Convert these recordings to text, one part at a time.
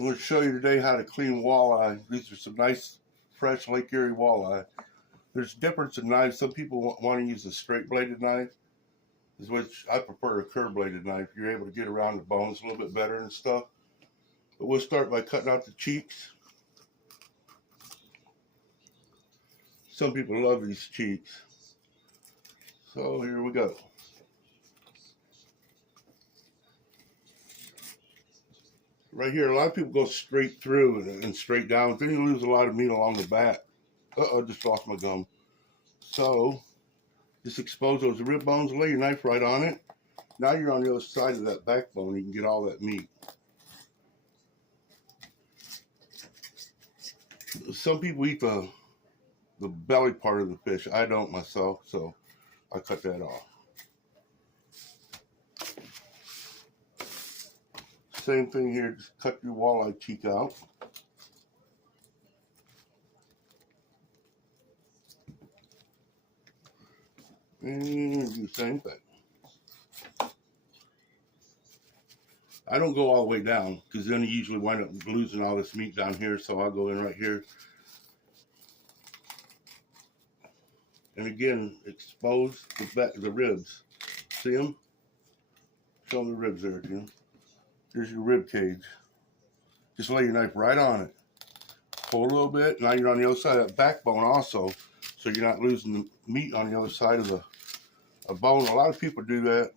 I'm going to show you today how to clean walleye. These are some nice, fresh Lake Erie walleye. There's a difference in knives. Some people want to use a straight-bladed knife, which I prefer a curved-bladed knife. You're able to get around the bones a little bit better and stuff. But we'll start by cutting out the cheeks. Some people love these cheeks. So here we go. Right here, a lot of people go straight through and straight down. Then you lose a lot of meat along the back. Uh-oh, just lost my gum. So, just expose those rib bones, lay your knife right on it. Now you're on the other side of that backbone. You can get all that meat. Some people eat the belly part of the fish. I don't myself, so I cut that off. Same thing here, just cut your walleye cheek out. And do the same thing. I don't go all the way down because then you usually wind up losing all this meat down here, so I'll go in right here. And again, expose the back of the ribs. See them? Show them the ribs there, Jim. Here's your rib cage. Just lay your knife right on it. Pull a little bit. Now you're on the other side of that backbone also, so you're not losing the meat on the other side of the bone. A lot of people do that.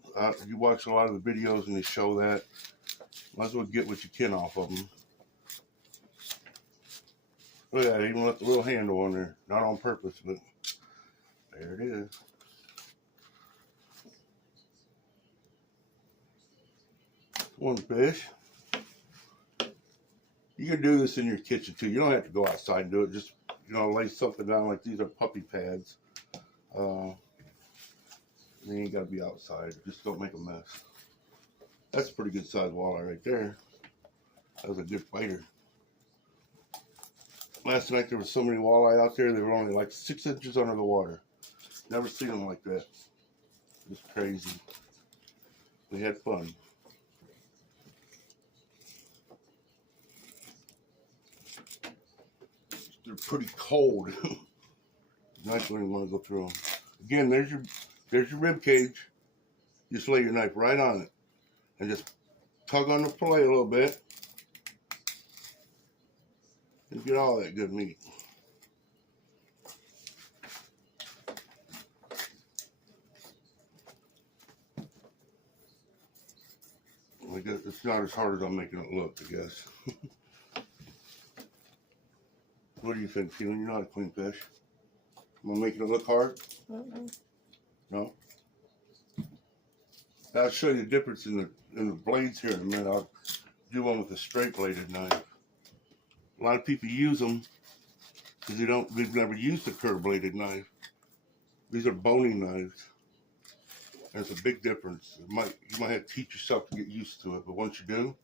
You watch a lot of the videos and they show that. Might as well get what you can off of them. Look at that, even left the little handle on there. Not on purpose, but there it is. One fish. You can do this in your kitchen too. You don't have to go outside and do it. Just, lay something down like these are puppy pads. You ain't got to be outside. Just don't make a mess. That's a pretty good sized walleye right there. That was a good fighter. Last night there was so many walleye out there. They were only like 6 inches under the water. Never seen them like that. It was crazy. We had fun. They're pretty cold. Nice when you want to go through them. Again, there's your rib cage. Just lay your knife right on it and just tug on the fillet a little bit and get all that good meat. I guess it's not as hard as I'm making it look, I guess. What do you think, Keelan? You're not a clean fish. Am I making it look hard? No? I'll show you the difference in the blades here in a minute. I'll do one with a straight bladed knife. A lot of people use them because they've never used a curved bladed knife. These are boning knives. There's a big difference. You might have to teach yourself to get used to it, but once you do,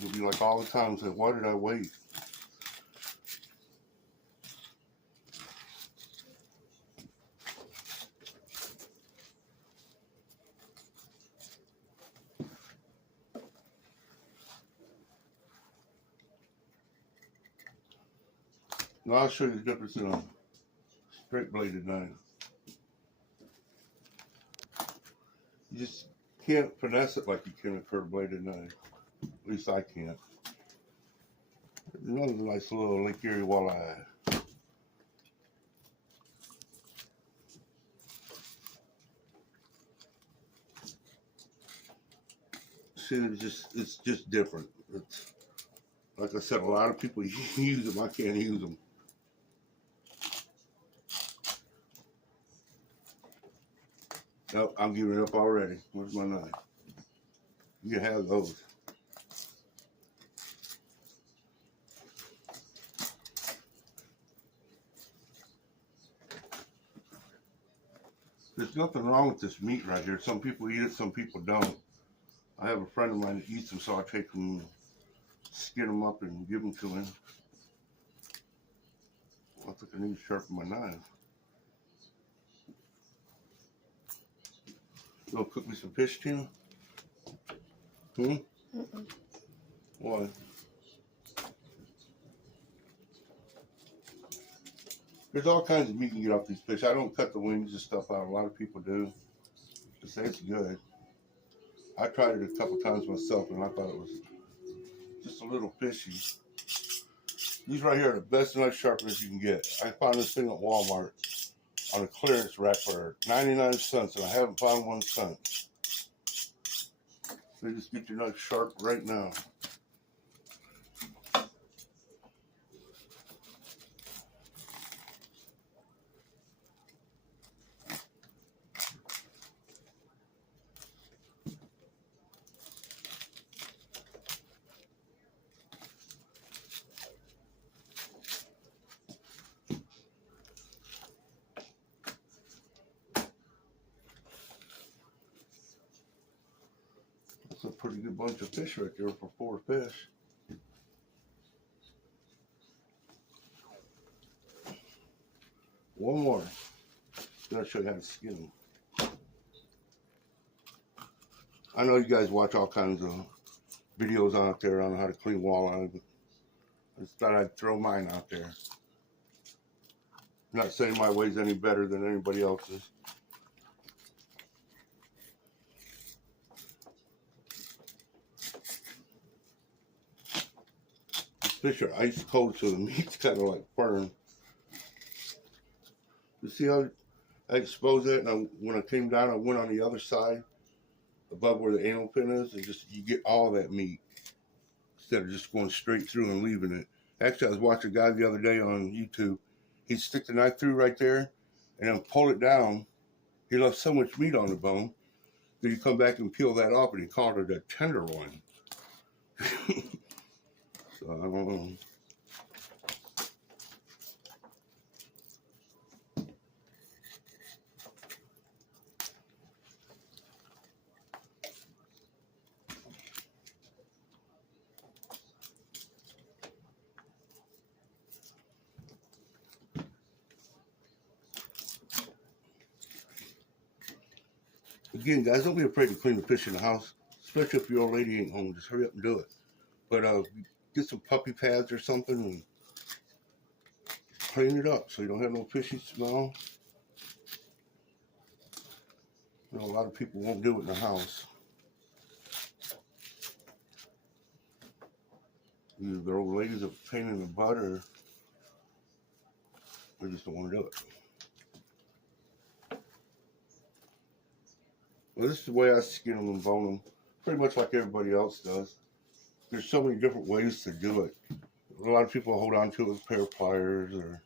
you'll be like all the time saying, why did I wait? Now I'll show you the difference in a straight bladed knife. You just can't finesse it like you can a curved bladed knife. At least I can't. Another nice little Lake Erie walleye. See, it's just different. It's, like I said, a lot of people use them. I can't use them. Nope, I'm giving it up already. Where's my knife? You can have those. There's nothing wrong with this meat right here. Some people eat it, some people don't. I have a friend of mine that eats them, so I take them, skin them up, and give them to him. I think I need to sharpen my knife. You gonna cook me some fish, Tina? Hmm? Why? There's all kinds of meat you can get off these fish. I don't cut the wings and stuff out. A lot of people do. They say it's good. I tried it a couple times myself, and I thought it was just a little fishy. These right here are the best knife sharpeners you can get. I found this thing at Walmart on a clearance rack for 99 cents, and I haven't found one since. So you just get your knife sharp right now. That's a pretty good bunch of fish right there for 4 fish. One more. Then I'll show you how to skin them. I know you guys watch all kinds of videos out there on how to clean walleye, but I just thought I'd throw mine out there. I'm not saying my way's any better than anybody else's. These fish are ice cold, so the meat's kind of like firm. You see how I exposed that, and when I came down, I went on the other side, above where the anal pin is, and just you get all that meat instead of just going straight through and leaving it. Actually, I was watching a guy the other day on YouTube. He'd stick the knife through right there, and then pull it down. He left so much meat on the bone that you come back and peel that off, and he called it a tenderloin. So I don't know. Again, guys, don't be afraid to clean the fish in the house, especially if your old lady ain't home. Just hurry up and do it. But get some puppy pads or something and clean it up so you don't have no fishy smell. You know, a lot of people won't do it in the house. Either their old ladies are a pain in the butt, or they just don't want to do it. Well, this is the way I skin them and bone them, pretty much like everybody else does. There's so many different ways to do it. A lot of people hold on to it with a pair of pliers or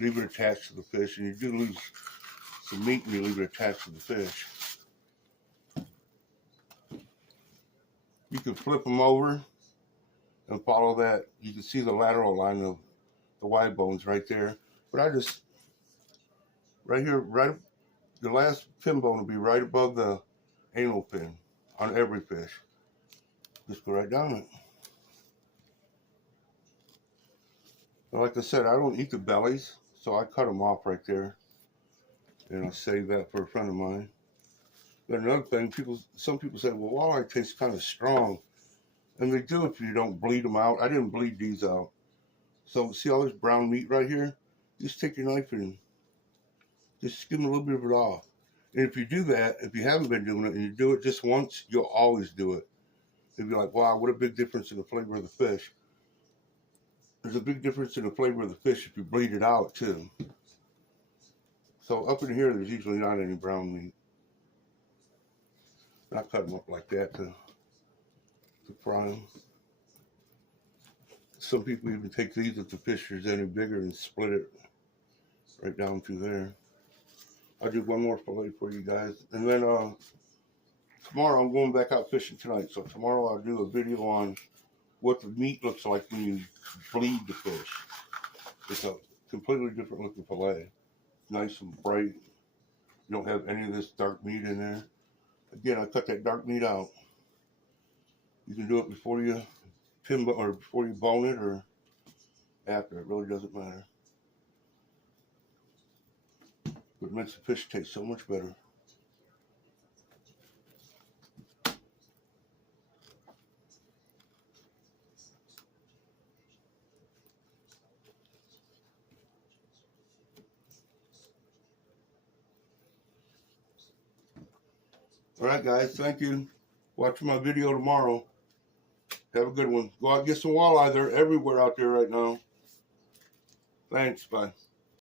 leave it attached to the fish, and you do lose some meat when you leave it attached to the fish. You can flip them over and follow that. You can see the lateral line of the Y bones right there. But I just, right here, right, the last fin bone will be right above the anal fin on every fish. Just go right down it. But like I said, I don't eat the bellies, so I cut them off right there. And I'll save that for a friend of mine. But another thing, some people say, well, walleye tastes kind of strong. And they do if you don't bleed them out. I didn't bleed these out. So see all this brown meat right here? Just take your knife and just skim a little bit of it off. And if you do that, if you haven't been doing it and you do it just once, you'll always do it. You'll be like, wow, what a big difference in the flavor of the fish. There's a big difference in the flavor of the fish if you bleed it out too. So up in here, there's usually not any brown meat. And I cut them up like that to fry them. Some people even take these if the fish is any bigger and split it right down through there. I'll do one more fillet for you guys. And then tomorrow I'm going back out fishing tonight. So tomorrow I'll do a video on what the meat looks like when you bleed the fish. It's a completely different looking fillet. Nice and bright. You don't have any of this dark meat in there. Again, I cut that dark meat out. You can do it before you before you bone it or after. It really doesn't matter. But it makes the fish taste so much better. All right, guys. Thank you. Watch my video tomorrow. Have a good one. Go out and get some walleye. They're everywhere out there right now. Thanks. Bye.